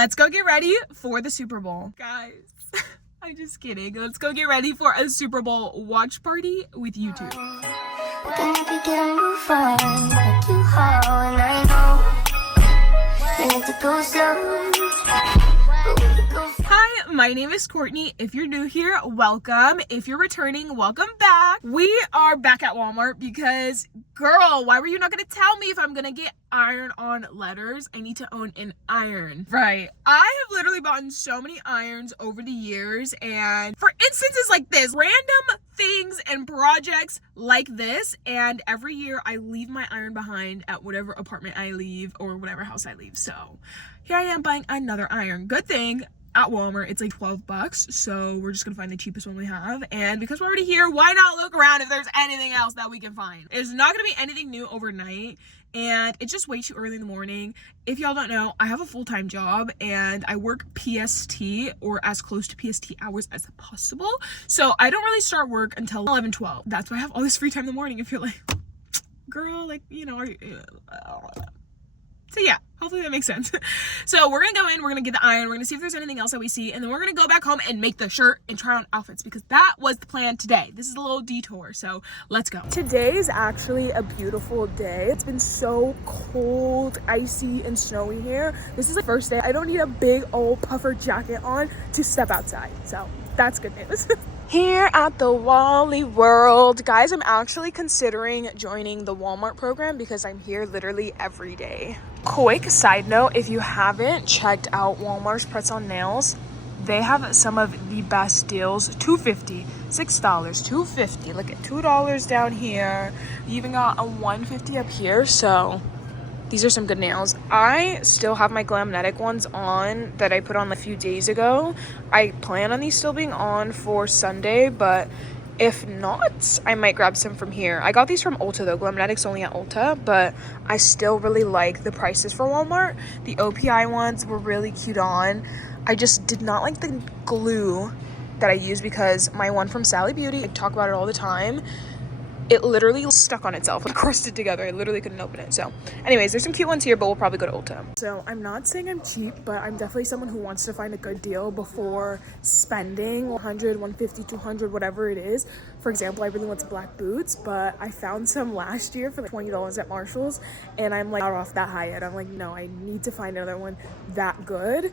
let's go get ready for the Super Bowl. Guys, I'm just kidding. Let's go get ready for a Super Bowl watch party with YouTube. Hi, my name is Courtney. If you're new here, welcome. If you're returning, welcome back. We are back at Walmart because, girl, why were you not going to tell me if I'm going to get iron-on letters? I need to own an iron. Right. I have literally bought so many irons over the years, and for instances like this, random things and projects like this, and every year I leave my iron behind at whatever apartment I leave or whatever house I leave. So here I am buying another iron. Good thing at Walmart it's like $12, so we're just gonna find the cheapest one we have. And because we're already here, why not look around if there's anything else that we can find? There's not gonna be anything new overnight, and it's just way too early in the morning. If y'all don't know, I have a full-time job and I work PST, or as close to PST hours as possible, so I don't really start work until 11-12. That's why I have all this free time in the morning. If you're like, girl, like, you know, so yeah, hopefully that makes sense. So we're gonna go in, we're gonna get the iron, we're gonna see if there's anything else that we see, and then we're gonna go back home and make the shirt and try on outfits, because that was the plan today. This is a little detour, so let's go. Today is actually a beautiful day. It's been so cold, icy, and snowy here. This is the first day I don't need a big old puffer jacket on to step outside, so that's good news. Here at the Wally World, guys, I'm actually considering joining the Walmart program because I'm here literally every day. Quick side note, if you haven't checked out Walmart's Pretzel Nails, they have some of the best deals. $2.50, $6, $2.50. Look at $2 down here. You even got a $1.50 up here, so these are some good nails. I still have my Glamnetic ones on that I put on a few days ago. I plan on these still being on for Sunday, but if not, I might grab some from here. I got these from Ulta though. Glamnetic's only at Ulta, but I still really like the prices for Walmart. The OPI ones were really cute on. I just did not like the glue that I used because my one from Sally Beauty, I talk about it all the time, it literally stuck on itself, crusted together. I literally couldn't open it. So anyways, there's some cute ones here, but we'll probably go to Ulta. So I'm not saying I'm cheap, but I'm definitely someone who wants to find a good deal before spending $100, $150, $200, whatever it is. For example, I really want some black boots, but I found some last year for like $20 at Marshall's, and I'm like not off that high yet. I'm like, no, I need to find another one that good.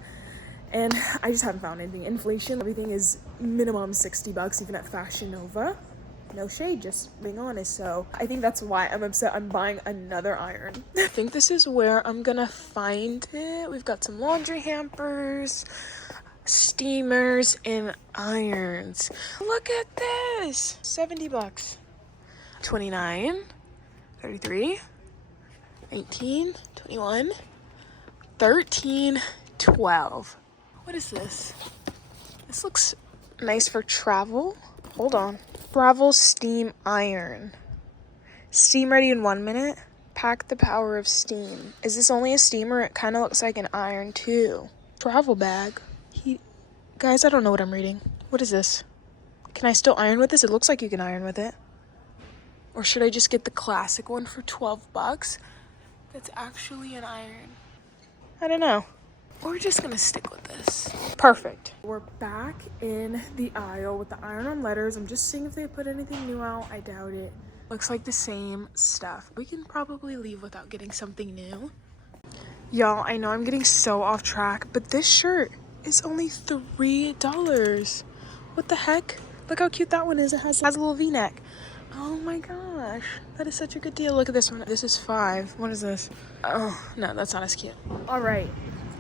And I just haven't found anything. Inflation, everything is minimum $60, even at Fashion Nova. No shade, just being honest. So I think that's why I'm upset I'm buying another iron. I think this is where I'm gonna find it. We've got some laundry hampers, steamers, and irons. Look at this, $70. 29, 33, 19, 21, 13, 12. What is this? This looks nice for travel. Hold on. Travel steam iron. Steam ready in 1 minute. Pack the power of steam. Is this only a steamer? It kind of looks like an iron too. Travel bag. Guys, I don't know what I'm reading. What is this? Can I still iron with this? It looks like you can iron with it. Or should I just get the classic one for $12? That's actually an iron. I don't know. We're just gonna stick with this. Perfect. We're back in the aisle with the iron-on letters. I'm just seeing if they put anything new out. I doubt it. Looks like the same stuff. We can probably leave without getting something new. Y'all, I know I'm getting so off track, but this shirt is only $3. What the heck? Look how cute that one is. It has a little V-neck. Oh my gosh, that is such a good deal. Look at this one. This is $5. What is this? Oh, no, that's not as cute. All right.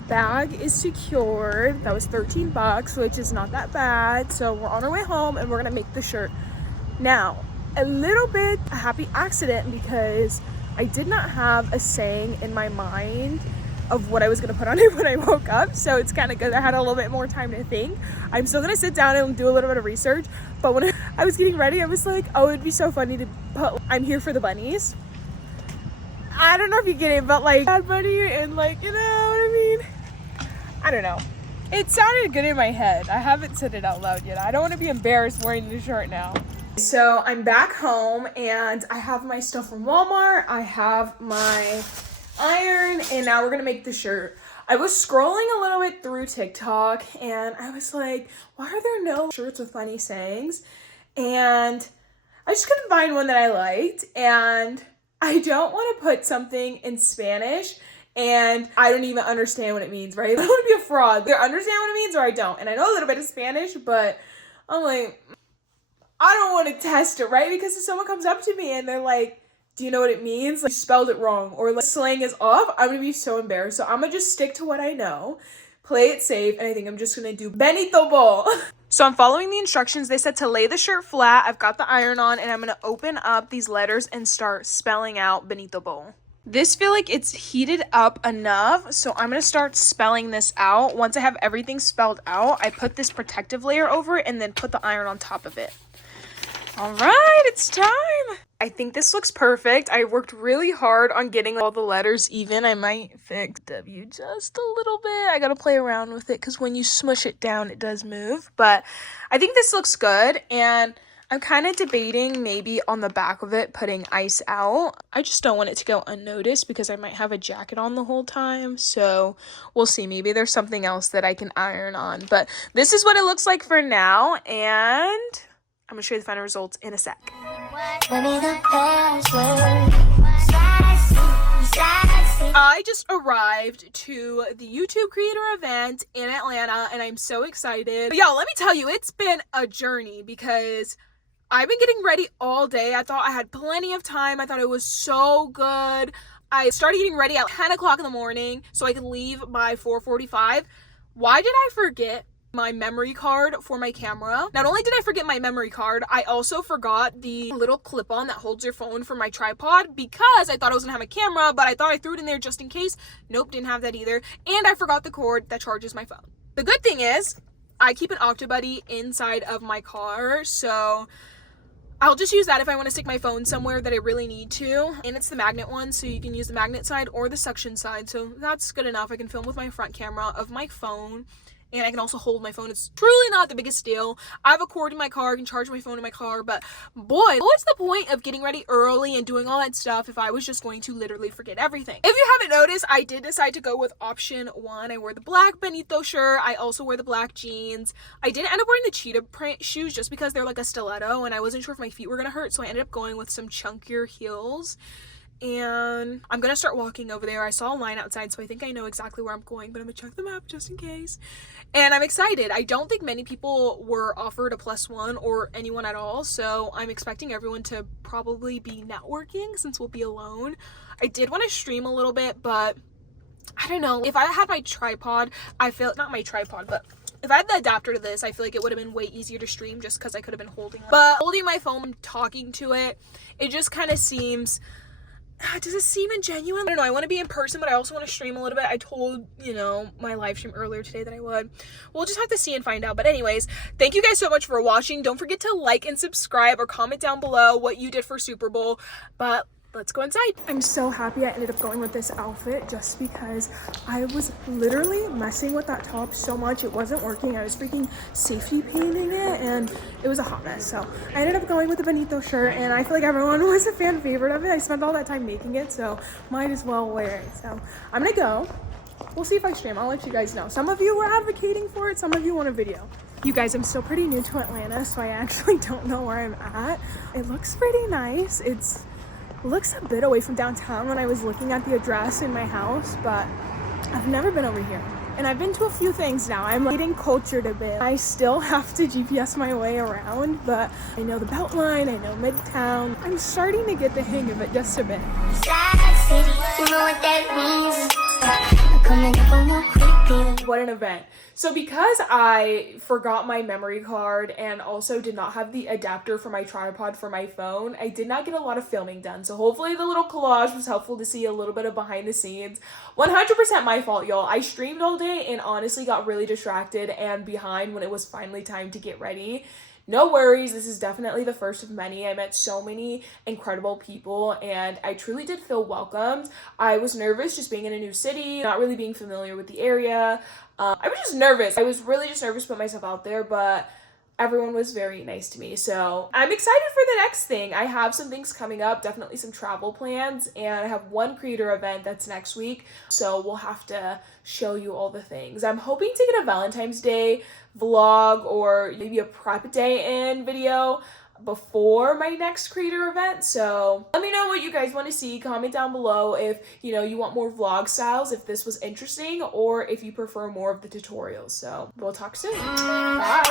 Bag is secured. That was $13, which is not that bad. So we're on our way home and we're gonna make the shirt. Now, a little bit a happy accident because I did not have a saying in my mind of what I was gonna put on it when I woke up. So it's kind of good. I had a little bit more time to think. I'm still gonna sit down and do a little bit of research. But when I was getting ready, I was like, oh, it'd be so funny to put, I'm here for the bunnies. I don't know if you get it, but like Bad Bunny and like, you know what I mean? I don't know. It sounded good in my head. I haven't said it out loud yet. I don't want to be embarrassed wearing the shirt now. So I'm back home and I have my stuff from Walmart. I have my iron and now we're going to make the shirt. I was scrolling a little bit through TikTok and I was like, why are there no shirts with funny sayings? And I just couldn't find one that I liked, and I don't want to put something in Spanish and I don't even understand what it means, right? I don't want to be a fraud. Either understand what it means or I don't. And I know a little bit of Spanish, but I'm like, I don't want to test it, right? Because if someone comes up to me and they're like, do you know what it means? Like, you spelled it wrong, or like slang is off, I'm gonna be so embarrassed. So I'm gonna just stick to what I know, play it safe, and I think I'm just gonna do Benito Bowl. So I'm following the instructions. They said to lay the shirt flat. I've got the iron on, and I'm gonna open up these letters and start spelling out Benito Bowl. This feel like it's heated up enough, so I'm gonna start spelling this out. Once I have everything spelled out, I put this protective layer over it and then put the iron on top of it. All right, it's time. I think this looks perfect. I worked really hard on getting all the letters even. I might fix W just a little bit. I gotta play around with it because when you smush it down, it does move. But I think this looks good, and I'm kind of debating maybe on the back of it putting ice out. I just don't want it to go unnoticed because I might have a jacket on the whole time. So we'll see. Maybe there's something else that I can iron on. But this is what it looks like for now, and I'm going to show you the final results in a sec. I just arrived to the YouTube creator event in Atlanta, and I'm so excited. But y'all, let me tell you, it's been a journey because I've been getting ready all day. I thought I had plenty of time. I thought it was so good. I started getting ready at 10 o'clock in the morning so I could leave by 4:45. Why did I forget my memory card for my camera? Not only did I forget my memory card, I also forgot the little clip-on that holds your phone for my tripod because I thought I was gonna have a camera, but I thought I threw it in there just in case. Nope, didn't have that either. And I forgot the cord that charges my phone. The good thing is I keep an Octobuddy inside of my car, so I'll just use that if I want to stick my phone somewhere that I really need to. And it's the magnet one, so you can use the magnet side or the suction side, so that's good enough. I can film with my front camera of my phone, and I can also hold my phone. It's truly not the biggest deal. I have a cord in my car. I can charge my phone in my car. But boy, what's the point of getting ready early and doing all that stuff if I was just going to literally forget everything? If you haven't noticed, I did decide to go with option one. I wore the black Benito shirt. I also wear the black jeans. I didn't end up wearing the cheetah print shoes just because they're like a stiletto and I wasn't sure if my feet were going to hurt. So I ended up going with some chunkier heels. And I'm gonna start walking over there. I saw a line outside, so I think I know exactly where I'm going, but I'm gonna check the map just in case. And I'm excited. I don't think many people were offered a +1 or anyone at all, so I'm expecting everyone to probably be networking since we'll be alone. I did want to stream a little bit, but I don't know. If I had my tripod, I feel, not my tripod, but if I had the adapter to this, I feel like it would have been way easier to stream just because I could have been holding it. But holding my phone, talking to it, it just kind of seems, does it seem ingenuine? I don't know. I want to be in person, but I also want to stream a little bit. I told, my live stream earlier today that I would. We'll just have to see and find out. But anyways, thank you guys so much for watching. Don't forget to like and subscribe or comment down below what you did for Super Bowl. But let's go inside. I'm so happy I ended up going with this outfit just because I was literally messing with that top so much. It wasn't working. I was freaking safety pinning it and it was a hot mess. So I ended up going with the Benito shirt and I feel like everyone was a fan favorite of it. I spent all that time making it, so might as well wear it. So I'm gonna go. We'll see if I stream. I'll let you guys know. Some of you were advocating for it. Some of you want a video. You guys, I'm still pretty new to Atlanta, so I actually don't know where I'm at. It looks pretty nice. Looks a bit away from downtown when I was looking at the address in my house, but I've never been over here. And I've been to a few things now. I'm getting cultured a bit. I still have to GPS my way around, but I know the Beltline, I know Midtown. I'm starting to get the hang of it just a bit. City, you know what that means. What an event. So because I forgot my memory card and also did not have the adapter for my tripod for my phone, I did not get a lot of filming done. So hopefully the little collage was helpful to see a little bit of behind the scenes. 100% my fault, y'all. I streamed all day and honestly got really distracted and behind when it was finally time to get ready. No worries, this is definitely the first of many. I met so many incredible people and I truly did feel welcomed. I was nervous just being in a new city, not really being familiar with the area. I was just nervous. I was really just nervous to put myself out there, but everyone was very nice to me. So I'm excited for the next thing. I have some things coming up, definitely some travel plans, and I have one creator event that's next week. So we'll have to show you all the things. I'm hoping to get a Valentine's Day vlog or maybe a prep day in video before my next creator event. So let me know what you guys want to see. Comment down below if you want more vlog styles, if this was interesting, or if you prefer more of the tutorials. So we'll talk soon. Bye.